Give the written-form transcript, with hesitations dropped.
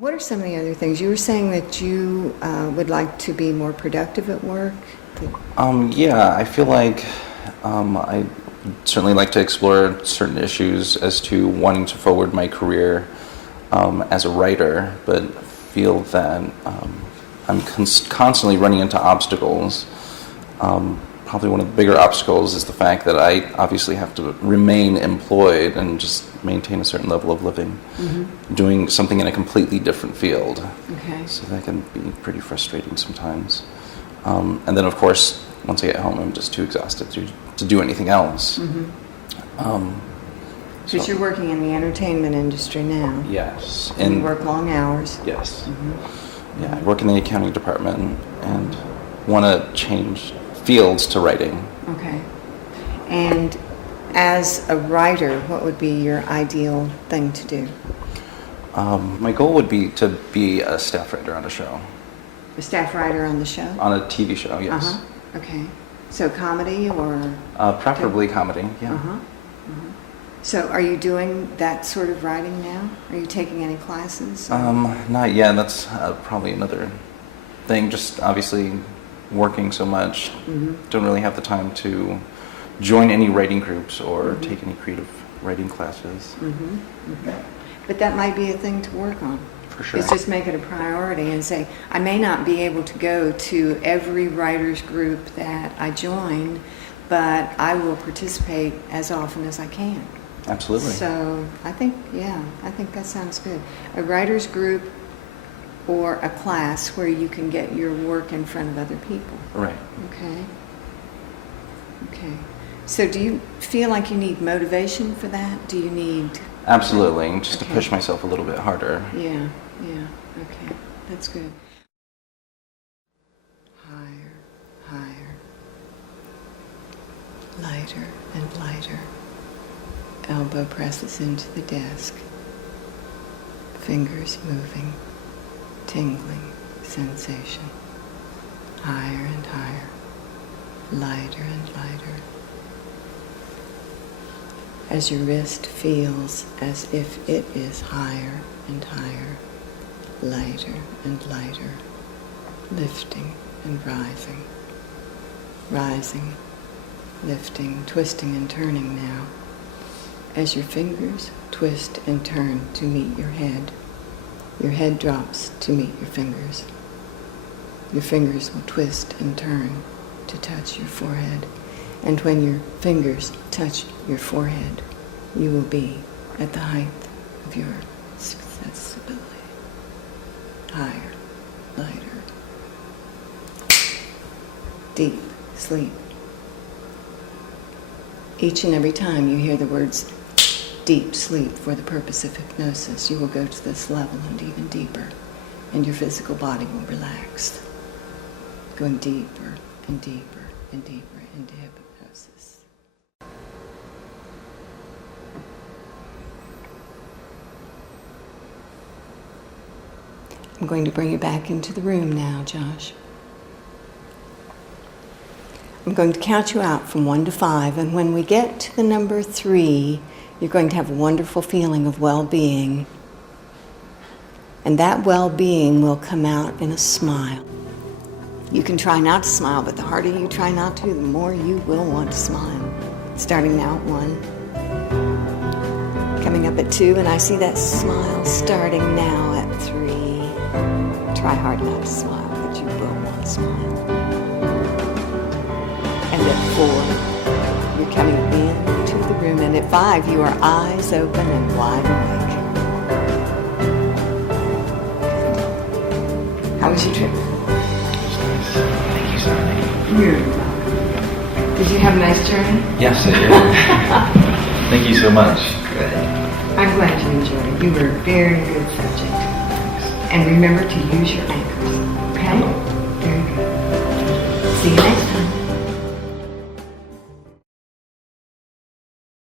What are some of the other things? You were saying that you would like to be more productive at work. Yeah, I feel like I certainly like to explore certain issues as to wanting to forward my career as a writer, but feel that I'm constantly running into obstacles. Probably one of the bigger obstacles is the fact that I obviously have to remain employed and just maintain a certain level of living, doing something in a completely different field. Okay. So that can be pretty frustrating sometimes. And then, of course, once I get home, I'm just too exhausted to do anything else. Because you're working in the entertainment industry now. Yes. And you work long hours. Yes. Yeah, I work in the accounting department and want to change fields to writing. Okay. And as a writer, what would be your ideal thing to do? My goal would be to be a staff writer on a show. A staff writer on the show? On a TV show, yes. Okay. So comedy or? Preferably comedy, yeah. So are you doing that sort of writing now? Are you taking any classes? Not yet. That's probably another thing. Just obviously working so much, don't really have the time to join any writing groups or take any creative writing classes. But that might be a thing to work on. For sure. It's just make it a priority and say, I may not be able to go to every writer's group that I join, but I will participate as often as I can. Absolutely. So I think that sounds good. A writer's group or a class where you can get your work in front of other people. Right. Okay. So do you feel like you need motivation for that? Do you need... Absolutely, just to push myself a little bit harder. Yeah, okay, that's good. Higher, lighter and lighter. Elbow presses into the desk, fingers moving, tingling sensation. Higher and higher, lighter and lighter. As your wrist feels as if it is higher and higher, lighter and lighter, lifting and rising, rising, lifting, twisting and turning now. As your fingers twist and turn to meet your head drops to meet your fingers. Your fingers will twist and turn to touch your forehead. And when your fingers touch your forehead, you will be at the height of your accessibility. Higher, lighter. Deep sleep. Each and every time you hear the words deep sleep for the purpose of hypnosis, you will go to this level and even deeper, and your physical body will relax, going deeper and deeper and deeper into hypnosis. I'm going to bring you back into the room now, Josh. I'm going to count you out from 1 to 5, and when we get to the number 3, you're going to have a wonderful feeling of well-being. And that well-being will come out in a smile. You can try not to smile, but the harder you try not to, the more you will want to smile. Starting now at 1. Coming up at 2, and I see that smile starting now at 3. Try hard not to smile, but you will want to smile. And at 4, you're coming into the room, and at 5, you are eyes open and wide awake. How was your trip? Thank you so much. You're welcome. Did you have a nice journey? Yes, I did. Thank you so much. Good. I'm glad you enjoyed it. You were a very good subject. And remember to use your anchors. Okay? Very good. See you next time.